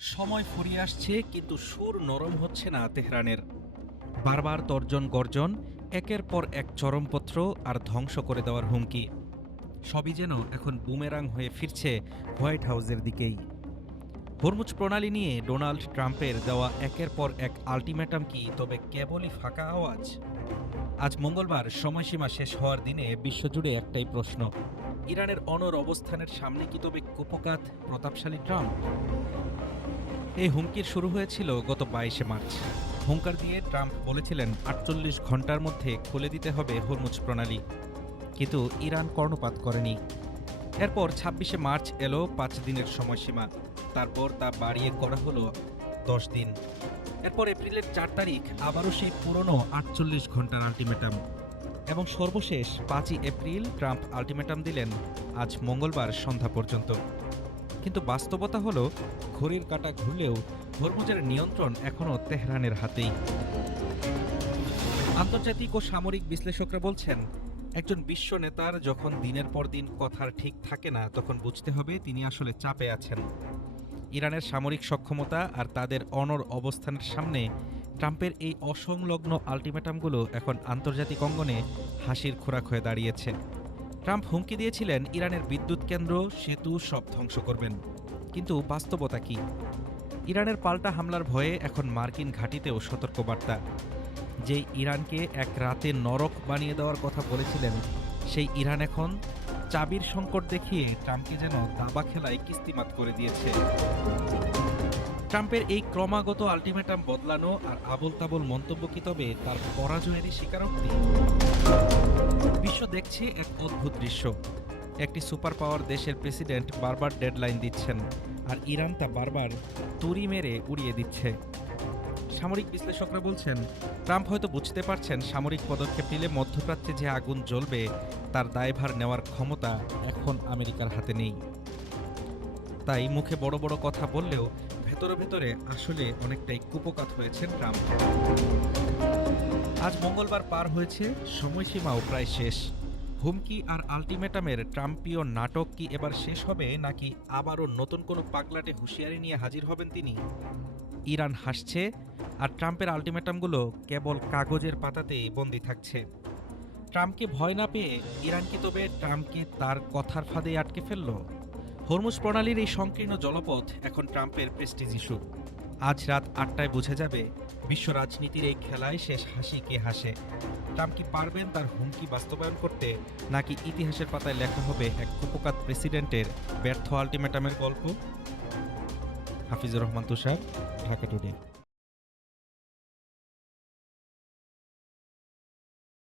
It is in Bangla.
সময় ফুরিয়ে আসছে, কিন্তু সুর নরম হচ্ছে না তেহরানের। বারবার তর্জন গর্জন, একের পর এক চরমপত্র আর ধ্বংস করে দেওয়ার হুমকি। সবই যেন এখন বুমেরাং হয়ে ফিরছে হোয়াইট হাউসের দিকেই। হরমুজ প্রণালী নিয়ে ডোনাল্ড ট্রাম্পের দেওয়া একের পর এক আল্টিমেটাম কি তবে কেবলই ফাঁকা আওয়াজ? আজ মঙ্গলবার সময়সীমা শেষ হওয়ার দিনে বিশ্বজুড়ে একটাই প্রশ্ন: ইরানের অনড় অবস্থানের সামনে কি তবে কুপকাত প্রতাপশালী ট্রাম্প? এই হুমকির শুরু হয়েছিল গত 22শে মার্চ। হুঙ্কার দিয়ে ট্রাম্প বলেছিলেন 48 ঘন্টার মধ্যে খুলে দিতে হবে হরমুজ প্রণালী, কিন্তু ইরান কর্ণপাত করেনি। এরপর 26শে মার্চ এলো 5 দিনের সময়সীমা, তারপর তা বাড়িয়ে করা হলো 10 দিন। এরপর এপ্রিলের 4 তারিখ আবারও সেই পুরনো 48 ঘন্টার আল্টিমেটাম, এবং সর্বশেষ 5ই এপ্রিল ট্রাম্প আল্টিমেটাম দিলেন আজ মঙ্গলবার সন্ধ্যা পর্যন্ত। কিন্তু বাস্তবতা হলো, ঘড়ির কাঁটা ঘুরলেও হরমুজের নিয়ন্ত্রণ এখনও তেহরানের হাতেই। আন্তর্জাতিক ও সামরিক বিশ্লেষকরা বলছেন, একজন বিশ্ব নেতার যখন দিনের পর দিন কথার ঠিক থাকে না, তখন বুঝতে হবে তিনি আসলে চাপে আছেন। ইরানের সামরিক সক্ষমতা আর তাদের অনড় অবস্থানের সামনে ট্রাম্পের এই অসংলগ্ন আল্টিমেটামগুলো এখন আন্তর্জাতিক অঙ্গনে হাসির খোরাক হয়ে দাঁড়িয়েছে। ট্রাম্প হুমকি দিয়েছিলেন ইরানের বিদ্যুৎ কেন্দ্র, সেতু সব ধ্বংস করবেন। কিন্তু বাস্তবতা কি? ইরানের পাল্টা হামলার ভয়ে এখন মার্কিন ঘাঁটিতেও সতর্কবার্তা। যেই ইরানকে এক রাতে নরক বানিয়ে দেওয়ার কথা বলেছিলেন, সেই ইরান এখন চাবির সংকট দেখিয়ে ট্রাম্পকে যেন দাবা খেলায় কিস্তিমাত করে দিয়েছে। ট্রাম্পের এই ক্রমাগত আল্টিমেটাম বদলানো আর আবোল তাবোল মন্তব্য কি তবে তার পরাজয়েরই স্বীকারোক্তি? বিশ্ব দেখছে এক অদ্ভুত দৃশ্য। একটি সুপার পাওয়ার দেশের প্রেসিডেন্ট বারবার ডেডলাইন দিচ্ছেন, আর ইরান তা বারবার তুড়ি মেরে উড়িয়ে দিচ্ছে। সামরিক বিশ্লেষকরা বলছেন, ট্রাম্প হয়তো বুঝতে পারছেন সামরিক পদক্ষেপ নিলে মধ্যপ্রাচ্যে যে আগুন জ্বলবে তার দায়ভার নেওয়ার ক্ষমতা এখন আমেরিকার হাতে নেই। তাই মুখে বড় বড় কথা বললেও ভেতরে ভেতরে আসলে অনেকটাই কুপকাত হয়েছেন ট্রাম্প। আজ মঙ্গলবার পার হয়েছে, সময়সীমাও প্রায় শেষ। হুমকি আর আল্টিমেটামের ট্রাম্পীয় নাটক কি এবার শেষ হবে, নাকি আবারও নতুন কোনো পাগলাটে হুঁশিয়ারি নিয়ে হাজির হবেন তিনি? ইরান হাসছে, আর ট্রাম্পের আল্টিমেটামগুলো কেবল কাগজের পাতাতেই বন্দী থাকছে। ট্রাম্পকে ভয় না পেয়ে ইরান কি তবে ট্রাম্পকে তার কথার ফাঁদে আটকে ফেলল? হরমুজ প্রণালীর এই সংকীর্ণ জলপথ এখন ট্রাম্পের প্রেস্টিজ ইস্যু। আজ রাত 8টায় বুঝে যাবে বিশ্ব রাজনীতির এই খেলায় শেষ হাসি কে হাসে। ট্রাম্প কি পারবেন তার হুমকি বাস্তবায়ন করতে, নাকি ইতিহাসের পাতায় লেখা হবে এক কুপকাত প্রেসিডেন্টের ব্যর্থ আল্টিমেটামের গল্প? হাফিজুর রহমান তুষার, ঢাকা টুডে।